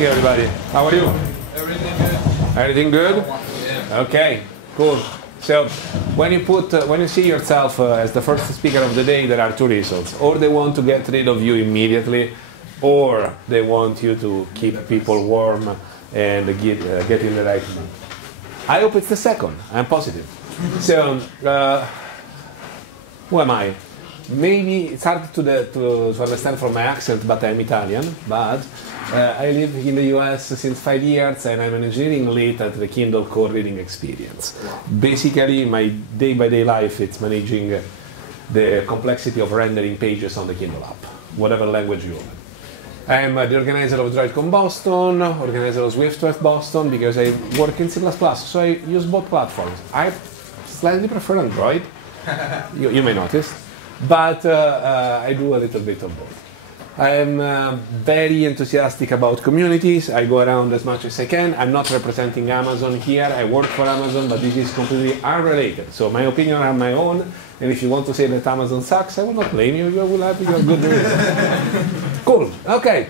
Hey everybody, how are you? Everything good. Everything good? Yeah. Okay, cool. So when you see yourself as the first speaker of the day, there are two results: or they want to get rid of you immediately, or they want you to keep people warm and get in the right mood. I hope it's the second. I'm positive. So who am I? Maybe it's hard to understand from my accent, but I'm Italian. But I live in the US since 5 years, and I'm an engineering lead at the Kindle core reading experience. Basically, my day-by-day life, it's managing the complexity of rendering pages on the Kindle app, whatever language you open. I'm the organizer of DroidCon Boston, organizer of SwiftWest Boston, because I work in C++, so I use both platforms. I slightly prefer Android, you may notice, but I do a little bit of both. I'm very enthusiastic about communities. I go around as much as I can. I'm not representing Amazon here. I work for Amazon, but this is completely unrelated. So my opinion are my own, and if you want to say that Amazon sucks, I will not blame you. You will have your good reason. Cool. Okay.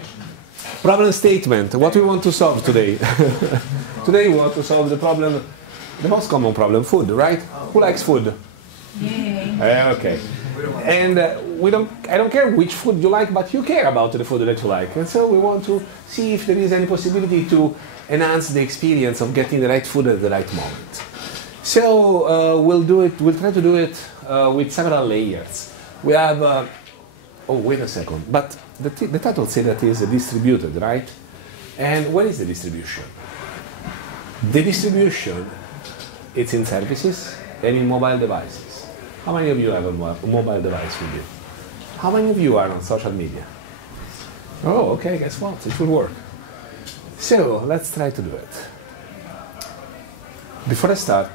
Problem statement. What we want to solve today? Today we want to solve the problem, the most common problem, food, right? Who likes food? Yay. Okay. And I don't care which food you like, but you care about the food that you like. And so we want to see if there is any possibility to enhance the experience of getting the right food at the right moment. So we'll try to do it with several layers. We have, oh, wait a second, but the title says that it's distributed, right? And what is the distribution? The distribution, it's in services and in mobile devices. How many of you have a mobile device with you? How many of you are on social media? Oh, okay, guess what? It will work. So, let's try to do it. Before I start,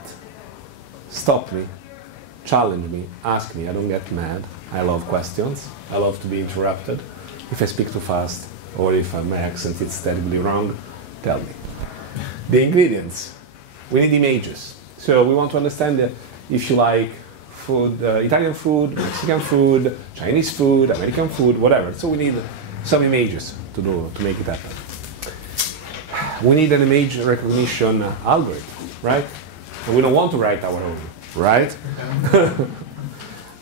stop me, challenge me, ask me. I don't get mad. I love questions. I love to be interrupted. If I speak too fast or if my accent is terribly wrong, tell me. The ingredients. We need images. So we want to understand if you like food, Italian food, Mexican food, Chinese food, American food, whatever. So we need some images to make it happen. We need an image recognition algorithm, right? And we don't want to write our own, right?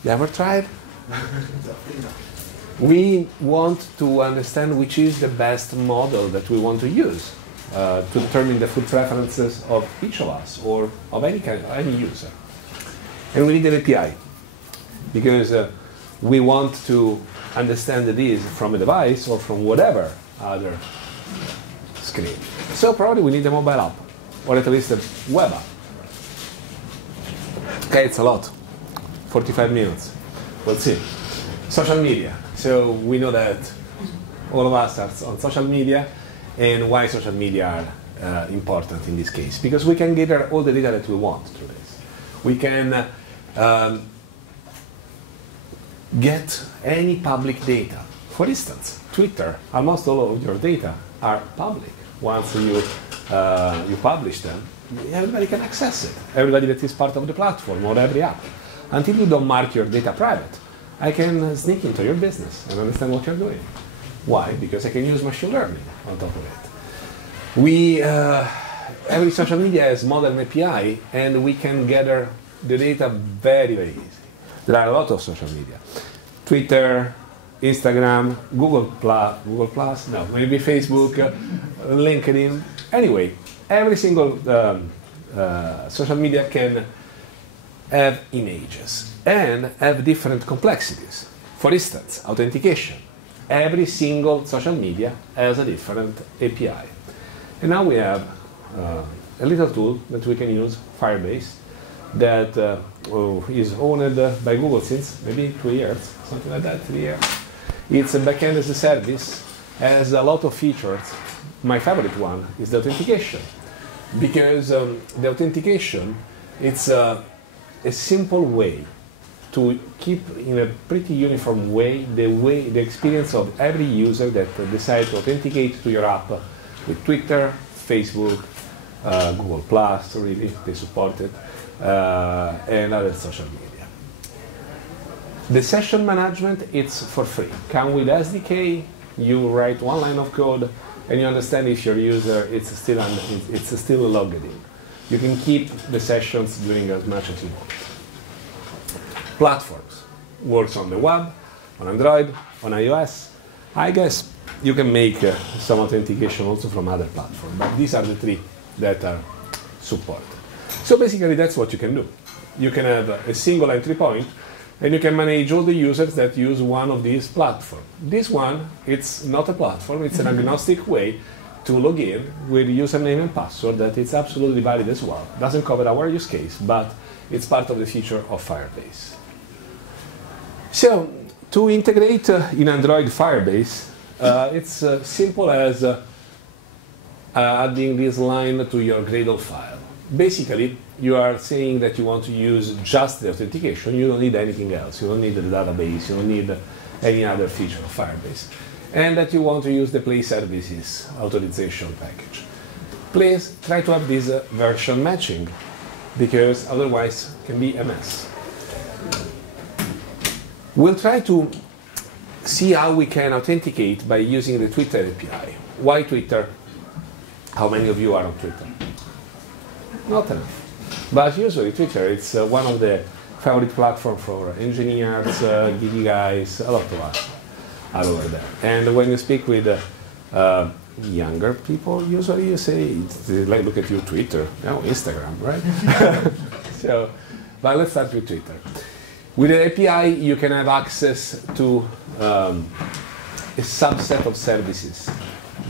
You ever tried? We want to understand which is the best model that we want to use to determine the food preferences of each of us or of any user. And we need an API, because we want to understand this from a device or from whatever other screen. So probably we need a mobile app, or at least a web app. Okay, it's a lot. 45 minutes. We'll see. Social media. So we know that all of us are on social media, and why social media are important in this case? Because we can gather all the data that we want through this. We can get any public data. For instance, Twitter, almost all of your data are public. Once you publish them, everybody can access it. Everybody that is part of the platform or every app. Until you don't mark your data private, I can sneak into your business and understand what you're doing. Why? Because I can use machine learning on top of it. Every social media has modern API, and we can gather the data very, very easy. There are a lot of social media. Twitter, Instagram, Google Plus, no, maybe Facebook, LinkedIn. Anyway, every single social media can have images and have different complexities. For instance, authentication. Every single social media has a different API. And now we have a little tool that we can use, Firebase, that is owned by Google since maybe 2 years, something like that, 3 years. It's a backend as a service, has a lot of features. My favorite one is the authentication, because the authentication, it's a simple way to keep in a pretty uniform way the experience of every user that decides to authenticate to your app with Twitter, Facebook, Google Plus, really, they support it, and other social media. The session management, it's for free. Come with SDK, you write one line of code, and you understand if your user it's still logged in. You can keep the sessions during as much as you want. Platforms works on the web, on Android, on iOS. I guess you can make some authentication also from other platforms, but these are the three that are supported. So basically that's what you can do. You can have a single entry point, and you can manage all the users that use one of these platforms. This one, it's not a platform, it's an agnostic way to log in with username and password that it's absolutely valid as well. Doesn't cover our use case, but it's part of the feature of Firebase. So, to integrate in Android Firebase, it's simple as adding this line to your Gradle file. Basically, you are saying that you want to use just the authentication. You don't need anything else. You don't need the database. You don't need any other feature of Firebase. And that you want to use the Play Services authorization package. Please try to have this version matching, because otherwise it can be a mess. We'll try to see how we can authenticate by using the Twitter API. Why Twitter? How many of you are on Twitter? Not enough. But usually Twitter, it's one of the favorite platforms for engineers, geeky guys, a lot of us are over there. And when you speak with younger people, usually you say, like, look at your Twitter, no, Instagram, right? So, but let's start with Twitter. With the API, you can have access to a subset of services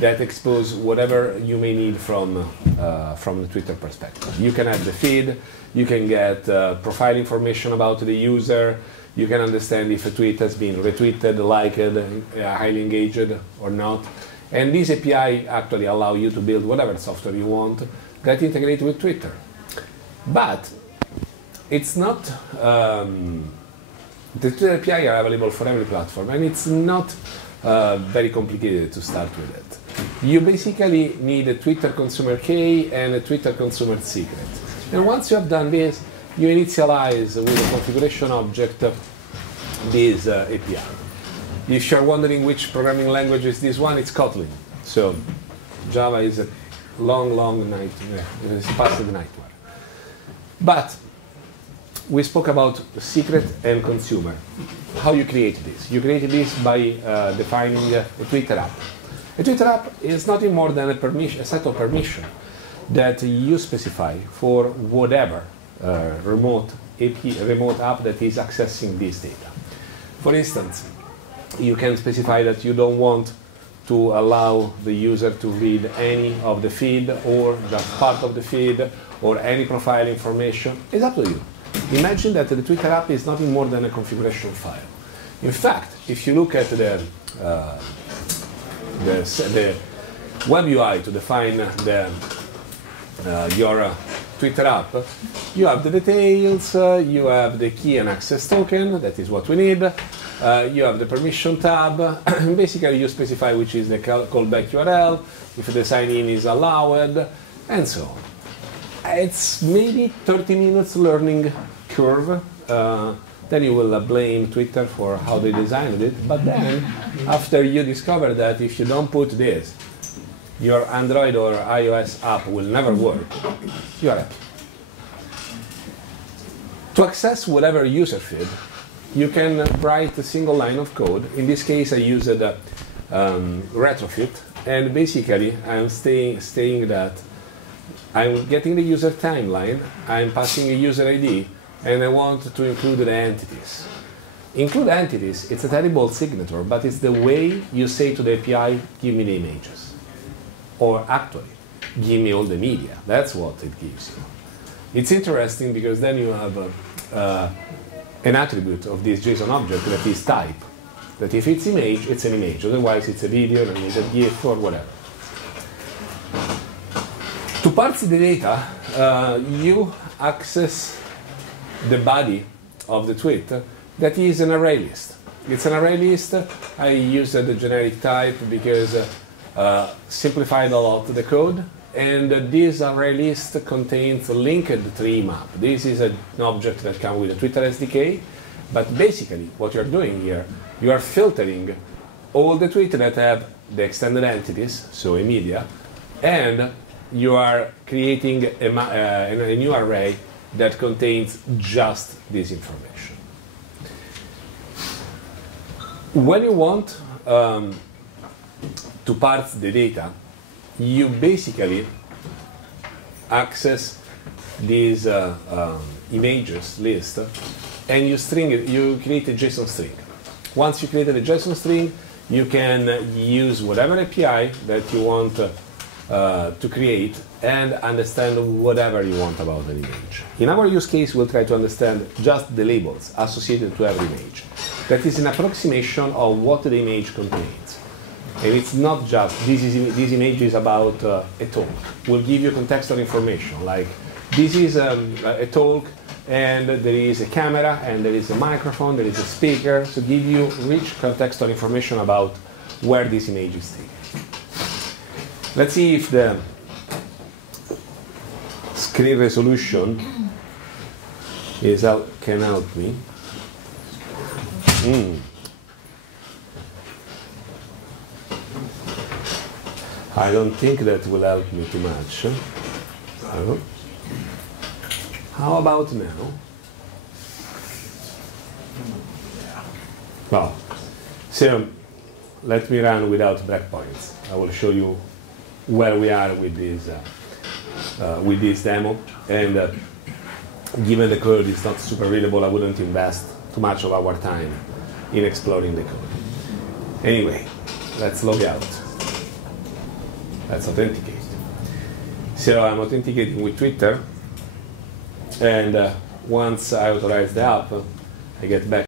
that expose whatever you may need from the Twitter perspective. You can have the feed, you can get profile information about the user, you can understand if a tweet has been retweeted, liked, highly engaged or not. And this API actually allows you to build whatever software you want that integrate with Twitter. But it's not, the Twitter API are available for every platform, and it's not very complicated to start with it. You basically need a Twitter consumer key and a Twitter consumer secret. And once you have done this, you initialize with a configuration object this API. If you're wondering which programming language is this one, it's Kotlin. So Java is a long, long nightmare. It's past the nightmare. But we spoke about secret and consumer. How you create this? You create this by defining a Twitter app. A Twitter app is nothing more than a set of permission that you specify for whatever remote app that is accessing this data. For instance, you can specify that you don't want to allow the user to read any of the feed or just part of the feed or any profile information. It's up to you. Imagine that the Twitter app is nothing more than a configuration file. In fact, if you look at the web UI to define your Twitter app, you have the details, you have the key and access token, that is what we need, you have the permission tab, basically you specify which is the callback URL, if the sign-in is allowed, and so on. It's maybe 30 minutes learning curve. Then you will blame Twitter for how they designed it. But then, after you discover that if you don't put this, your Android or iOS app will never work, you are happy. To access whatever user feed, you can write a single line of code. In this case, I used retrofit. And basically, I'm saying that I'm getting the user timeline, I'm passing a user ID, and I want to include the entities. Include entities, it's a terrible signature, but it's the way you say to the API, give me the images. Or actually, give me all the media. That's what it gives you. It's interesting because then you have an attribute of this JSON object that is type. That if it's image, it's an image. Otherwise, it's a video, and it's a GIF, or whatever. To parse the data, you access the body of the tweet that is an array list. It's an array list. I used the generic type because simplified a lot the code. And this array list contains a linked tree map. This is an object that comes with a Twitter SDK. But basically, what you're doing here, you are filtering all the tweets that have the extended entities, so a media, and you are creating a new array that contains just this information. When you want to parse the data, you basically access these images list, and you string it. You create a JSON string. Once you created a JSON string, you can use whatever API that you want to create and understand whatever you want about an image. In our use case, we'll try to understand just the labels associated to every image. That is an approximation of what the image contains. And it's not just, this image is about a talk. We'll give you contextual information, like this is a talk, and there is a camera, and there is a microphone, there is a speaker, so give you rich contextual information about where this image is taken. Let's see if the screen resolution can help me. I don't think that will help me too much. So, how about now? Well, so let me run without breakpoints. I will show you where we are with this demo. And given the code is not super readable, I wouldn't invest too much of our time in exploring the code. Anyway, let's log out. Let's authenticate. So I'm authenticating with Twitter, and once I authorize the app, I get back